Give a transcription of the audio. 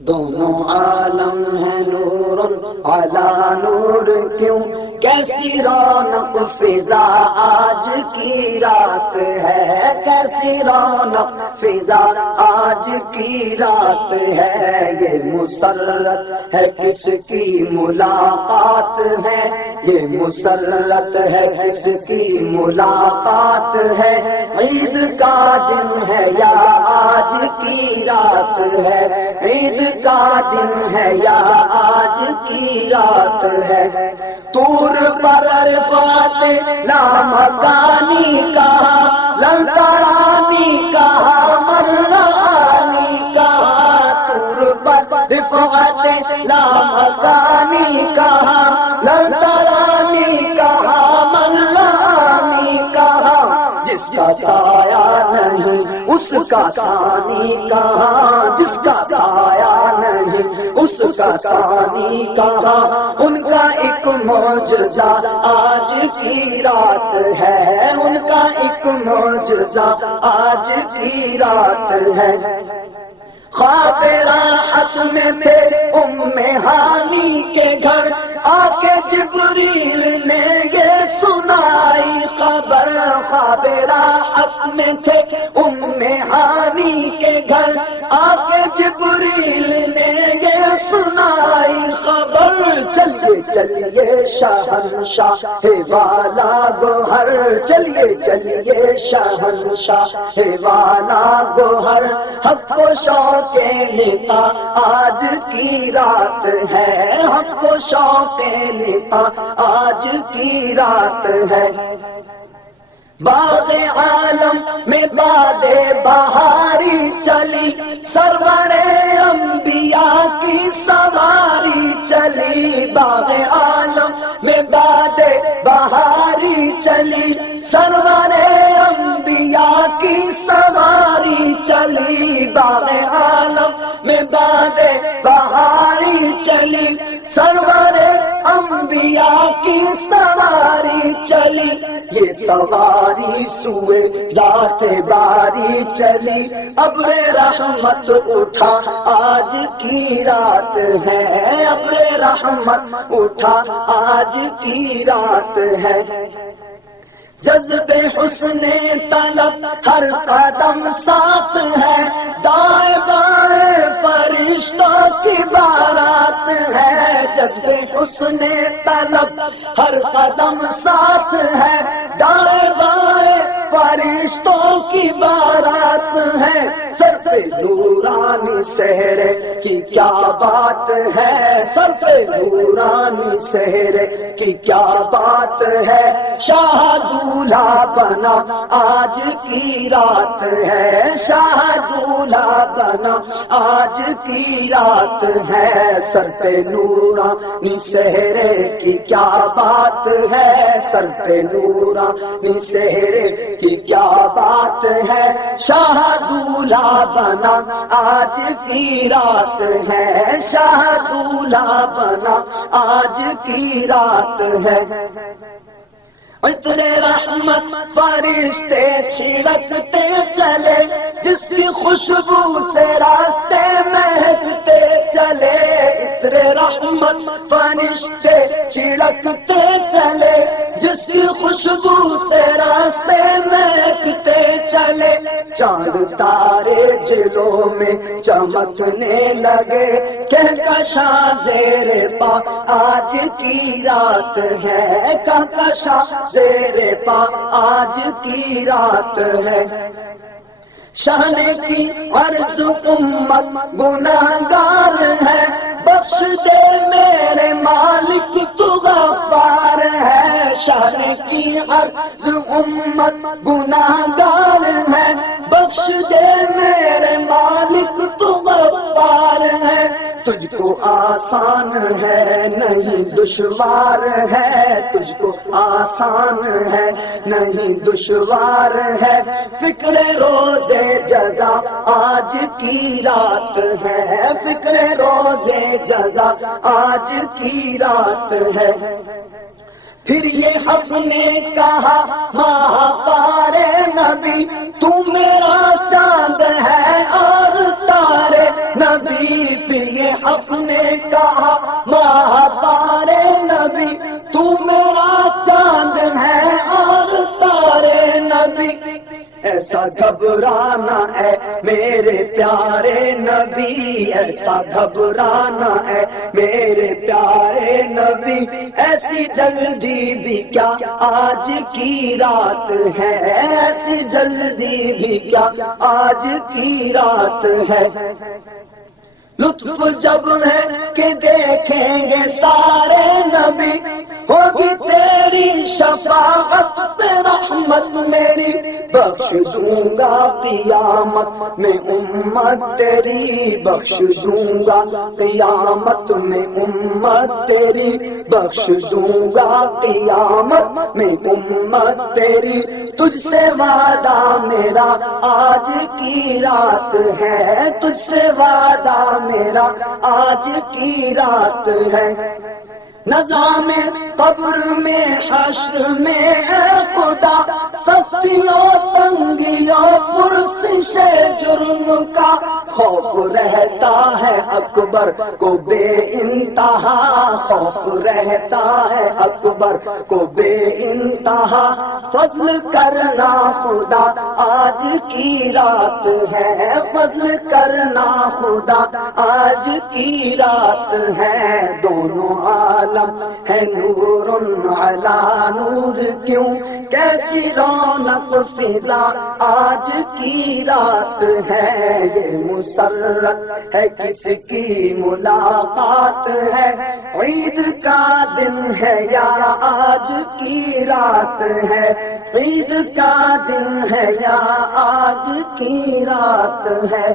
دونوں عالم ہے نور علی نور، کیوں کیسی رونق فضا آج کی رات ہے، کیسی رونق فضا آج کی رات ہے۔ یہ مسرت ہے کس کی ملاقات ہے، یہ مسرت ہے کس کی ملاقات ہے، عید کا دن ہے یا آج کی رات ہے، عید کا دن ہے یا آج کی رات ہے۔ طور پر عرفات لامکانی کہا، للکرانی کہا، مرانی کہا، طور پر عرفات لامکانی کہا، للکرانی کہا، مرانی کہا، جس کا سایہ نہیں اس کا ثانی کہاں، جس کا سایہ نہیں اس کا ثانی کہاں، ان کا ایک معجزہ آج کی رات ہے، ان کا ایک معجزہ آج کی رات ہے۔ خواب راحت میں تھے ام ہانی کے گھر، آ کے جبریل نے یہ سنائی خبر، خواب راحت میں تھے ام ہانی کے گھر، آ کے جبریل نے یہ سنائی خبر، چلیے چلیے شہنشاہ والا گوہر، چلیے چلیے شہنشاہ والا گوہر، حق و شوق لقاء آج کی رات ہے، حق و شوق لقاء آج کی رات ہے۔ باغ عالم میں باد بہاری چلی، سرور انبیاء کی سواری چلی، باغ عالم میں باد بہاری چلی، سرور انبیاء کی سواری چلی، باغ عالم میں باد بہاری چلی، سرور انبیاء کی سواری چلی، یہ سواری سوئے ذات باری چلی، ابر رحمت اٹھا آج کی رات ہے، ابر رحمت اٹھا آج کی رات ہے۔ جذب حسن طلب ہر قدم ساتھ ہے، دائیں بائیں فرشتوں کی بارات ہے، جذب حسن طلب ہر قدم ساتھ ہے، دائیں بائیں فرشتوں کی بارات ہے، سر پہ نورانی سہرے کی کیا بات ہے، سر پہ نورانی سہرے کی کیا بات ہے، شاہ دولہا بنا آج کی رات ہے، شاہ دولہا بنا آج کی رات ہے، سر پہ نورانی سہرے کی کیا بات ہے، سر پہ نورانی سہرے کی کیا بات ہے، شاہ دولہا بنا آج کی رات ہے، شاہ دولہا بنا آج کی رات ہے۔ عطر رحمت فرشتے چھڑکتے چلے، جس کی خوشبو سے راستے مہکتے چلے، عطر رحمت فرشتے چھڑکتے چلے، جس کی خوشبو سے راستے مہکتے چلے، چاند تارے جلوں میں چمکنے لگے، کہکشاں زیر پا آج کی رات ہے، کہکشاں زیر پا آج کی رات ہے۔ شہنے کی عرض امت گناہگار ہے، بخش دے میرے مالک تو غفار ہے، شہنے کی عرض امت گناہگار ہے، بخش دے میرے مالک تو غفار ہے، تجھ کو آسان ہے نہیں دشوار ہے، تجھ کو آسان ہے نہیں دشوار ہے، فکر روزے جزا آج کی رات ہے، فکر روزے جزا آج کی رات ہے۔ پھر یہ حق نے کہا ماں پارے نبی تو میرا چاند ہے اور تارے نبی، پھر یہ حق نے کہا ماں پارے نبی تو میرا چاند ہے اور تارے نبی، ایسا گھبرانا ہے میرے پیارے نبی، ایسا گھبرانا ہے میرے پیارے نبی، ایسی جلدی بھی کیا آج کی رات ہے، ایسی جلدی بھی کیا آج کی رات ہے، لطف جب ہے کہ دیکھیں گے سارے نبی، ہوگی تیری شفاعت رحمت میری، بخش دوں گا قیامت میں امت تیری، بخش دوں گا قیامت میں امت تیری، بخش دوں گا قیامت میں امت تیری، تجھ سے وعدہ میرا آج کی رات ہے، تجھ سے وعدہ میرا آج کی رات ہے، نظام قبر میں حشر میں اے خدا، سختیوں تنگیوں پرسش جرم کا، خوف رہتا ہے اکبر کو بے انتہا، خوف رہتا ہے اکبر کو بے انتہا، فضل کرنا خدا آج کی رات ہے، فضل کرنا خدا آج کی رات ہے، دونوں عالم ہے نور علی نور، کیوں کیسی رونق فضا آج کی رات ہے، یہ مسرت ہے کس کی ملاقات ہے، عید کا دن ہے یا آج کی رات ہے، عید کا دن ہے یا آج کی رات ہے۔